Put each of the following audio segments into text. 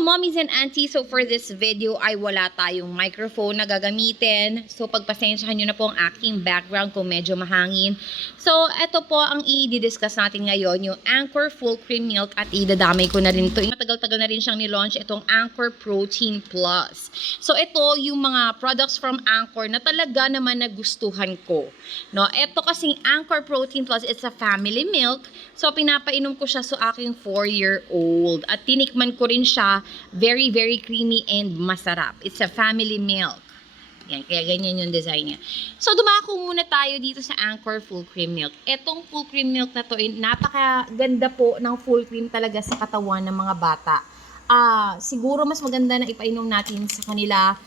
Mommies and aunties, so for this video ay wala tayong microphone na gagamitin. So pagpasensyahan nyo na po ang aking background kung medyo mahangin. So ito po ang i-discuss natin ngayon, yung Anchor Full Cream Milk, at idadamay ko na rin ito. Matagal-tagal na rin siyang nilaunch, itong Anchor Protein Plus. So ito yung mga products from Anchor na talaga naman nagustuhan ko. No, ito kasing Anchor Protein Plus, it's a family milk. So pinapainom ko siya sa aking 4-year-old. At tinikman ko rin siya, very creamy and masarap. It's a family milk. Yan, kaya ganyan yung design niya. So, dumako muna tayo dito sa Anchor Full Cream Milk. Etong Full Cream Milk na to, napakaganda po ng full cream talaga sa katawan ng mga bata. Siguro mas maganda na ipainom natin sa kanila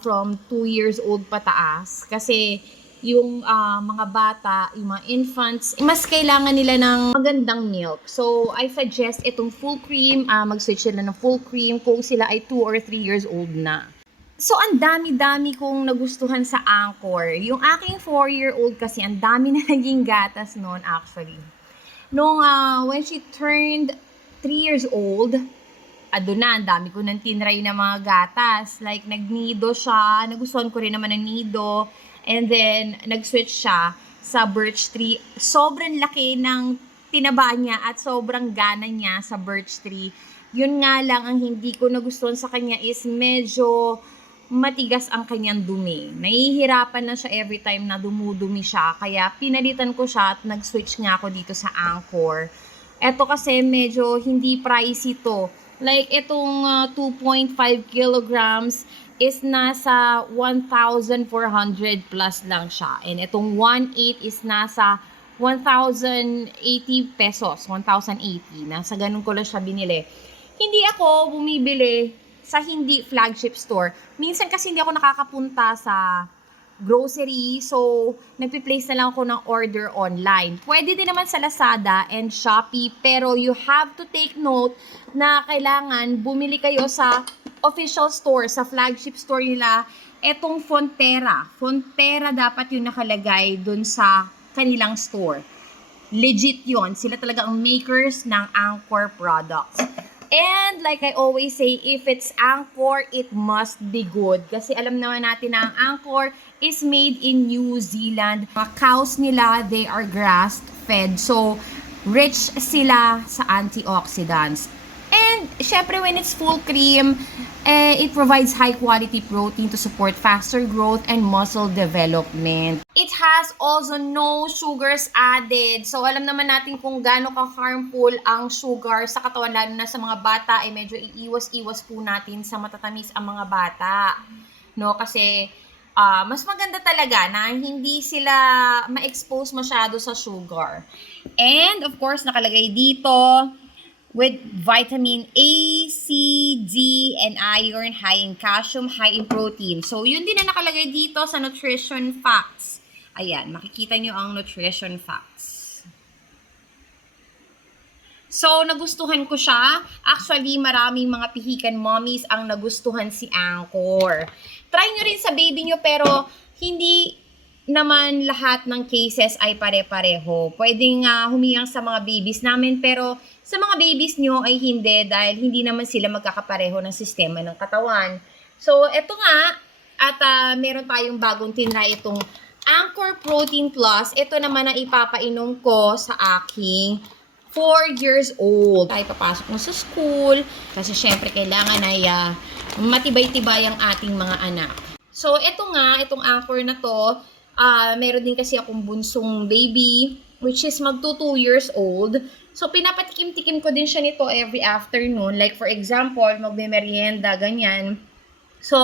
from 2 years old pataas. Kasi yung mga bata, yung mga infants, mas kailangan nila ng magandang milk. So, I suggest itong full cream, mag-switch sila ng full cream kung sila ay 2 or 3 years old na. So, ang dami-dami kong nagustuhan sa Anchor. Yung aking 4-year-old kasi, ang dami na naging gatas noon actually. Nung when she turned 3 years old, doon na, ang dami ko nang tinry na mga gatas. Like, nagnido siya. Nagustuhan ko rin naman ng nido. And then, nag-switch siya sa birch tree. Sobrang laki ng tinaba niya at sobrang gana niya sa birch tree. Yun nga lang, ang hindi ko nagustuhan sa kanya is medyo matigas ang kanyang dumi. Nahihirapan na siya every time na dumudumi siya. Kaya pinalitan ko siya at nag-switch nga ako dito sa Anchor. Eto kasi medyo hindi pricey to. Like, itong 2.5 kilograms is nasa 1,400 plus lang siya. And itong 1.8 is nasa 1,080 pesos. 1,080. Nasa ganun ko lang siya binili. Hindi ako bumibili sa hindi flagship store. Minsan kasi hindi ako nakakapunta sa grocery. So, nagpi-place na lang ako ng order online. Pwede din naman sa Lazada and Shopee. Pero you have to take note na kailangan bumili kayo sa official store, sa flagship store nila. Etong Fonterra. Fonterra dapat yung nakalagay dun sa kanilang store. Legit yon. Sila talaga ang makers ng Anchor products. And like I always say, if it's Anchor, it must be good. Kasi alam naman natin na ang Anchor is made in New Zealand. Mga cows nila, they are grass-fed. So, rich sila sa antioxidants. And, syempre, when it's full cream, it provides high-quality protein to support faster growth and muscle development. It has also no sugars added. So, alam naman natin kung gaano ka-harmful ang sugar sa katawan, lalo na sa mga bata, ay medyo iiwas-iwas po natin sa matatamis ang mga bata. No? Kasi, mas maganda talaga na hindi sila ma-expose masyado sa sugar. And, of course, nakalagay dito, with vitamin A, C, D, and iron, high in calcium, high in protein. So, yun din na nakalagay dito sa nutrition facts. Ayan, makikita nyo ang nutrition facts. So, nagustuhan ko siya. Actually, maraming mga pihikan mommies ang nagustuhan si Anchor. Try nyo rin sa baby nyo, pero hindi naman lahat ng cases ay pare-pareho. Pwedeng humingang sa mga babies namin, pero sa mga babies nyo ay hindi, dahil hindi naman sila magkakapareho ng sistema ng katawan. So, eto nga, at meron tayong bagong tinry, itong Anchor Protein Plus. Ito naman ang ipapainom ko sa aking 4 years old. Ay papasok mo sa school, kasi syempre kailangan ay matibay-tibay ang ating mga anak. So, eto nga, itong Anchor na to, meron din kasi akong bunsong baby, which is magto 2 years old. So, pinapatikim-tikim ko din siya nito every afternoon. Like, for example, magme-merienda, ganyan. So,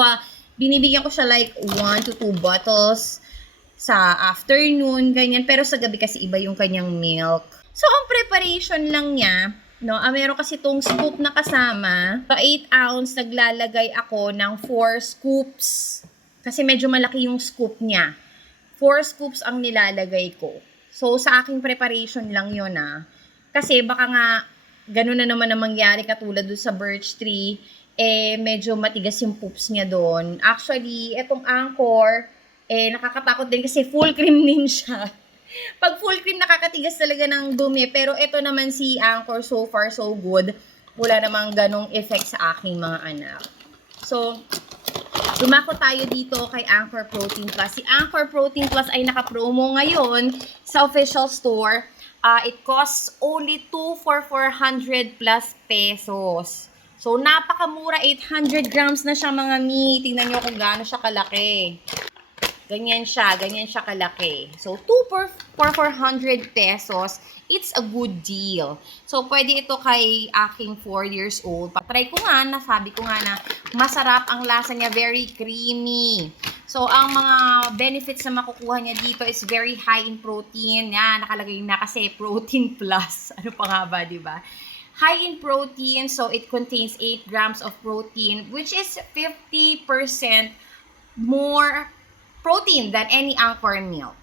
binibigyan ko siya like 1 to 2 bottles sa afternoon, ganyan. Pero sa gabi kasi iba yung kanyang milk. So, ang preparation lang niya, no, meron kasi itong scoop na kasama. Sa 8 ounce, naglalagay ako ng 4 scoops. Kasi medyo malaki yung scoop niya. 4 scoops ang nilalagay ko. So, sa aking preparation lang yun, Kasi baka nga, ganun na naman ang mangyari katulad doon sa birch tree, medyo matigas yung poops niya doon. Actually, etong Anchor, nakakatakot din kasi full cream din siya. Pag full cream, nakakatigas talaga ng dumi. Pero ito naman si Anchor, so far so good. wala namang ganong effect sa aking mga anak. So, dumako tayo dito kay Anchor Protein Plus. Si Anchor Protein Plus ay naka-promo ngayon sa official store. It costs only 2 for 400 plus pesos. So, napakamura. 800 grams na siya mga mi. Tingnan nyo kung gaano siya kalaki. Ganyan siya kalaki. So, 2 for 400 pesos, it's a good deal. So, pwede ito kay aking 4 years old. Patry ko nga, nasabi ko nga na masarap ang lasa niya, very creamy. So, ang mga benefits na makukuha niya dito is very high in protein. Yan, nakalagay na kasi protein plus. Ano pa nga ba, di ba? High in protein, so it contains 8 grams of protein, which is 50% more protein than any Anchor milk.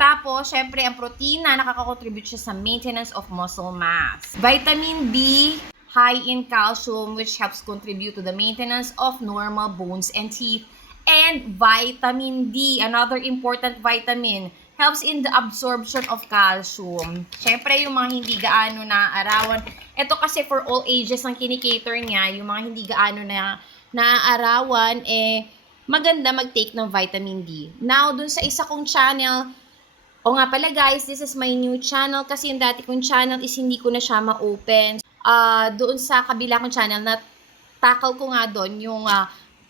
Tapos, syempre, ang protina, nakaka-contribute siya sa maintenance of muscle mass. Vitamin B, high in calcium, which helps contribute to the maintenance of normal bones and teeth. And vitamin D, another important vitamin, helps in the absorption of calcium. Syempre, yung mga hindi gaano naaarawan. Ito kasi for all ages ang kinikater niya, yung mga hindi gaano na naaarawan, maganda mag-take ng vitamin D. Now, dun sa isa kong channel, nga pala guys, this is my new channel kasi yung dati kong channel is hindi ko na siya ma-open. Doon sa kabila kong channel, na tackle ko nga doon yung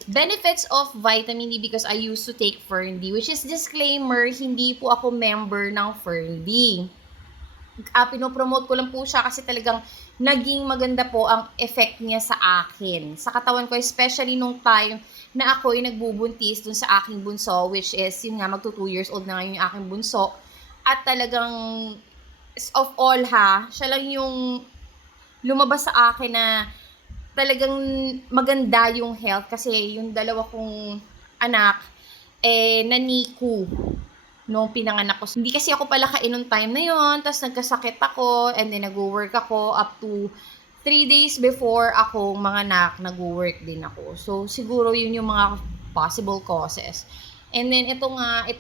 benefits of vitamin D because I used to take Fern-D, which is disclaimer, hindi po ako member ng Fern-D. Pinopromote ko lang po siya kasi talagang naging maganda po ang effect niya sa akin. Sa katawan ko, especially nung time na ako'y nagbubuntis dun sa aking bunso, which is, yun nga, magto 2 years old na ngayon yung aking bunso. At talagang, of all siya lang yung lumabas sa akin na talagang maganda yung health kasi yung dalawa kong anak, naniku nung pinanganak ko. Hindi kasi ako pala kainom time na yon, tapos nagkasakit ako, and then nag-work ako up to 3 days before akong manganak, nag-work din ako. So, siguro yun yung mga possible causes. And then, ito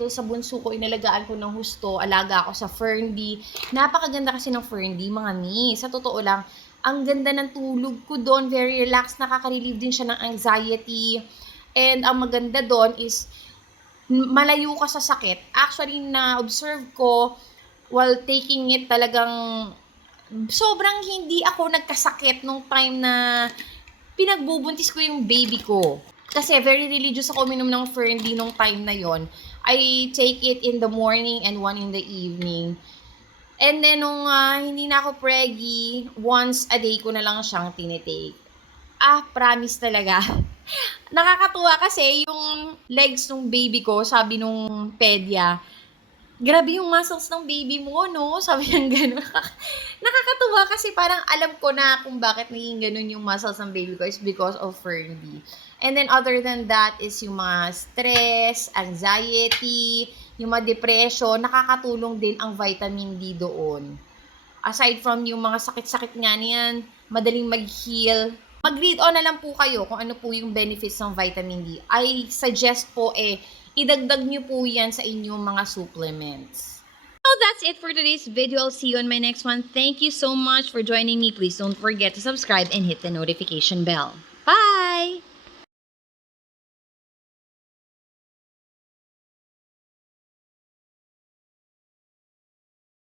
sa bunso ko, inalagaan ko ng husto, alaga ako sa Fern-D. Napakaganda kasi ng Fern-D, mga mi. Sa totoo lang, ang ganda ng tulog ko doon, very relaxed, nakaka-relieve din siya ng anxiety. And ang maganda doon is, malayo ka sa sakit. Actually, na-observe ko, while taking it, talagang sobrang hindi ako nagkasakit nung time na pinagbubuntis ko yung baby ko. Kasi very religious ako uminom ng Fern-D nung time na yon. I take it in the morning and one in the evening. And then, nung hindi na ako preggy, once a day ko na lang siyang tinitake. Promise talaga. Nakakatuwa kasi yung legs ng baby ko, sabi nung pedya, grabe yung muscles ng baby mo, no? Sabi niya gano'n. Nakakatuwa kasi parang alam ko na kung bakit naging gano'n yung muscles ng baby ko is because of Fern-D. And then other than that is yung mga stress, anxiety, yung mga depression, nakakatulong din ang vitamin D doon. Aside from yung mga sakit-sakit nga niyan, madaling mag-heal. Mag-read on na lang po kayo kung ano po yung benefits ng vitamin D. I suggest po idagdag nyo po yan sa inyong mga supplements. So that's it for today's video. I'll see you on my next one. Thank you so much for joining me. Please don't forget to subscribe and hit the notification bell. Bye!